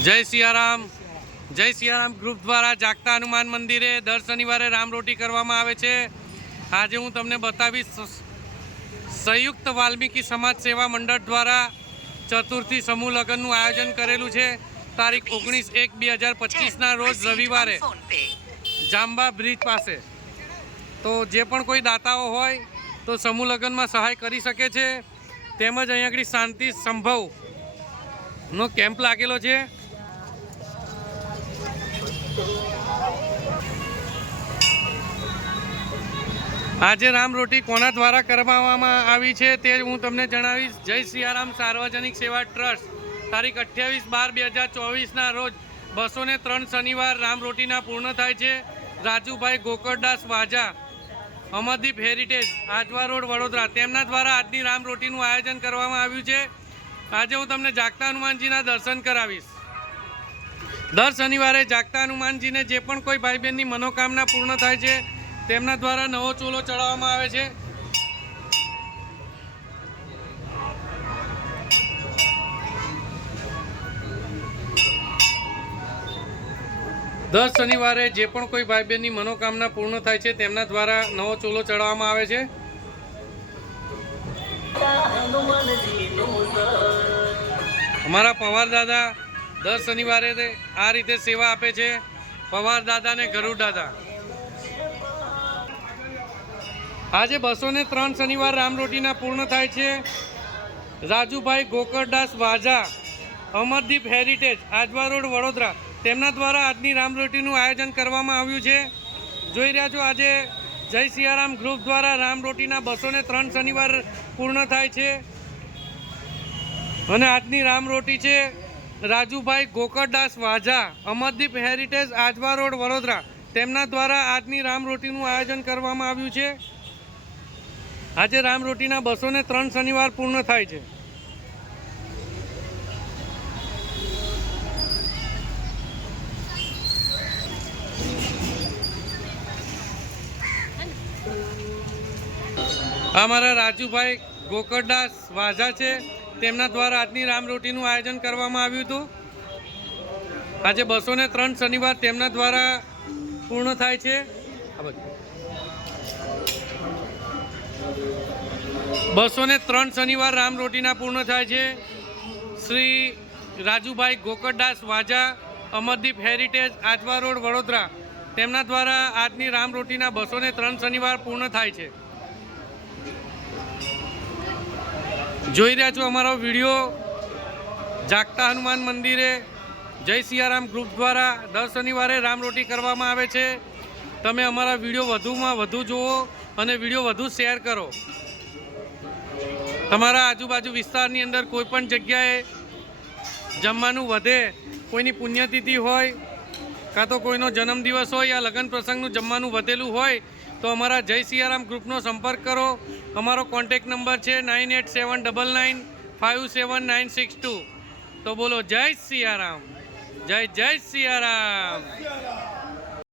જય સિયારામ જય સિયારામ ગ્રુપ દ્વારા જાગતા હનુમાન મંદિરે દર શનિવારે રામરોટી કરવામાં આવે છે। આજે હું તમને બતાવીશ સંયુક્ત વાલ્મીકી સમાજ સેવા મંડળ દ્વારા ચતુર્થી સમૂહ લગ્નનું આયોજન કરેલું છે। તારીખ 19/1/2025ના રોજ રવિવારે જાંબા બ્રિજ પાસે। તો જે પણ કોઈ દાતાઓ હોય તો સમૂહ લગ્નમાં સહાય કરી શકે છે। તેમજ અહીંયા આગળ શાંતિ સંભવનો કેમ્પ લાગેલો છે। આજે રામરોટી કોના દ્વારા કરવામાં આવી છે તે હું તમને જણાવીશ। જય સિયારામ સાર્વજનિક સેવા ટ્રસ્ટ તારીખ 28/12/2024ના રોજ 203 શનિવાર રામરોટીના પૂર્ણ થાય છે। રાજુભાઈ ગોકળદાસ વાજા, અમરદીપ હેરિટેજ, આજવા રોડ, વડોદરા તેમના દ્વારા આજની રામરોટીનું આયોજન કરવામાં આવ્યું છે। આજે હું તમને જાગતા હનુમાનજીના દર્શન કરાવીશ। દર શનિવારે જાગતા હનુમાનજીને જે પણ કોઈ ભાઈ બહેનની મનોકામના પૂર્ણ થાય છે તેમના દ્વારા નવો ચોલો ચડાવવામાં આવે છે। દર શનિવારે જે પણ કોઈ ભાઈ બહેનની મનોકામના પૂર્ણ થાય છે તેમના દ્વારા નવો ચોલો ચડાવવામાં આવે છે। અમારા પવાર દાદા દર શનિવારે આ રીતે સેવા આપે છે। પવાર દાદા ને ગરુડ દાદા। આજે 203 શનિવાર રામરોટીના પૂર્ણ થાય છે। રાજુભાઈ ગોકળદાસ વાજા, અમરદીપ હેરિટેજ, આજવા રોડ, વડોદરા તેમના દ્વારા આજની રામરોટીનું આયોજન કરવામાં આવ્યું છે। જોઈ રહ્યા છો આજે જય સિયારામ ગ્રુપ દ્વારા રામરોટીના 203 શનિવાર પૂર્ણ થાય છે અને આજની રામરોટી છે રાજુભાઈ ગોકળદાસ વાજા, અમરદીપ હેરિટેજ, આજવા રોડ, વડોદરા તેમના દ્વારા આજની રામરોટીનું આયોજન કરવામાં આવ્યું છે। આજે રામરોટીના 203 શનિવાર પૂર્ણ થાય છે। અમારા રાજુભાઈ ગોકળદાસ વાજા છે તેમના દ્વારા આજની રામરોટીનું આયોજન કરવામાં આવ્યું હતું। આજે 203 શનિવાર તેમના દ્વારા પૂર્ણ થાય છે। 203 શનિવાર રામરોટીના પૂર્ણ થાય છે। શ્રી રાજુભાઈ ગોકળદાસ વાજા, અમરદીપ હેરિટેજ, આજવા રોડ, વડોદરા તેમના દ્વારા આજની રામરોટીના 203 શનિવાર પૂર્ણ થાય છે। જોઈ રહ્યા છો અમારો વિડીયો જાગતા હનુમાન મંદિરે જય સિયારામ ગ્રુપ દ્વારા દર શનિવારે રામરોટી કરવામાં આવે છે। તમે અમારા વિડીયો વધુમાં વધુ જુઓ અને વિડીયો વધુ શેર કરો। તમારા આજુબાજુ વિસ્તારની અંદર કોઈ પણ જગ્યાએ જમવાનું વધે, કોઈની પુણ્યતિથિ હોય કાં તો કોઈનો જન્મદિવસ હોય યા લગ્ન પ્રસંગનું જમવાનું વધેલું હોય તો અમારા જય સિયારામ ગ્રુપનો સંપર્ક કરો। અમારો કોન્ટેક્ટ નંબર છે 9879957962। તો બોલો જય સિયારામ, જય જય સિયારામ।